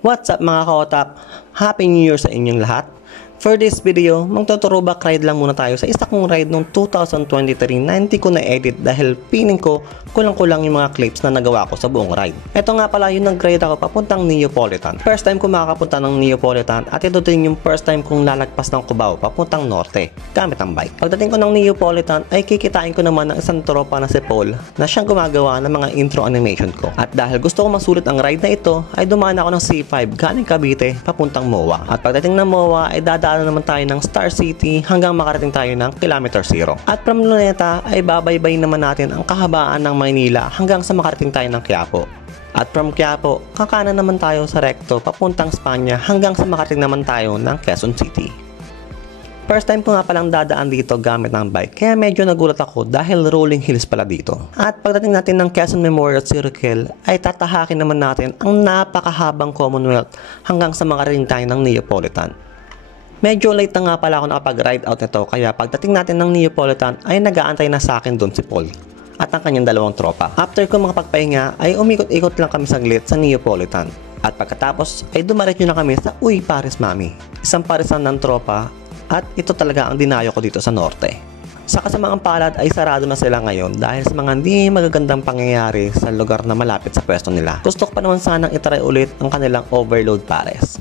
What's up mga kaotap? Happy New Year sa inyong lahat! For this video, magtuturo back ride lang muna tayo sa isa kong ride noong 2023 na hindi ko na-edit dahil piling ko kulang-kulang yung mga clips na nagawa ko sa buong ride. Ito nga pala yung nag-ride ako papuntang Neapolitan. First time ko makakapunta ng Neapolitan at ito din yung first time kong lalagpas ng Cubao papuntang Norte gamit ang bike. Pagdating ko ng Neapolitan ay kikitain ko naman ng isang tropa na si Paul na siyang gumagawa ng mga intro animation ko. At dahil gusto ko masulit ang ride na ito ay dumaan ako ng C5 galing Cavite papuntang MOA. At pagdating ng MOA ay dadaan naman tayo ng Star City hanggang makarating tayo ng Kilometer 0. At from Luneta ay babaybay naman natin ang kahabaan ng Maynila hanggang sa makarating tayo ng Quiapo. At from Quiapo, kakanan naman tayo sa Recto papuntang Spanya hanggang sa makarating naman tayo ng Quezon City. First time ko nga palang dadaan dito gamit ng bike kaya medyo nagulat ako dahil rolling hills pala dito. At pagdating natin ng Quezon Memorial Circle ay tatahakin naman natin ang napakahabang Commonwealth hanggang sa makarating tayo ng Neapolitan. Medyo late na nga pala ako nakapag-ride out nito kaya pagdating natin ng Neapolitan ay nag-aantay na sa akin doon si Paul at ang kanyang dalawang tropa. After ko makapagpahinga ay umikot-ikot lang kami saglit sa Neapolitan at pagkatapos ay dumaretso na kami sa Uy Paris Mami, isang parisan ng tropa at ito talaga ang dinayo ko dito sa Norte. Sa kasamaang palad ay sarado na sila ngayon dahil sa mga hindi magagandang pangyayari sa lugar na malapit sa pwesto nila. Gusto ko pa naman sanang itry ulit ang kanilang Overload Pares.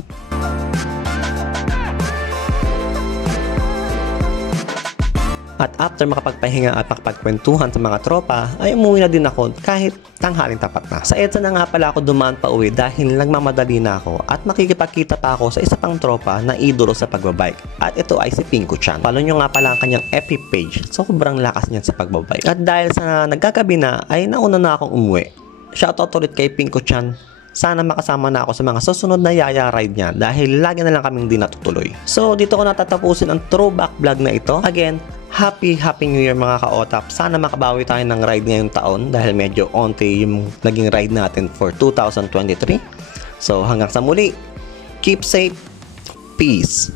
At after makapagpahinga at makapagkwentuhan sa mga tropa, ay umuwi na din ako kahit tanghaling tapat na. Sa EDSA na nga pala ako dumaan pa uwi dahil nagmamadali na ako at makikipagkita pa ako sa isa pang tropa na idolo sa pagbabike. At ito ay si Pinko Chan. Follow nyo nga pala ang kanyang FB page, sobrang lakas niyan sa pagbabike. At dahil sa nagkagabi na, ay nauna na akong umuwi. Shoutout ulit kay Pinko Chan. Sana makasama na ako sa mga susunod na yaya ride niya dahil lagi na lang kaming di natutuloy. So dito ko natatapusin ang throwback vlog na ito. Again, Happy New Year mga kaotap. Sana makabawi tayo ng ride ngayong taon dahil medyo onti yung naging ride natin for 2023. So hanggang sa muli, keep safe, peace!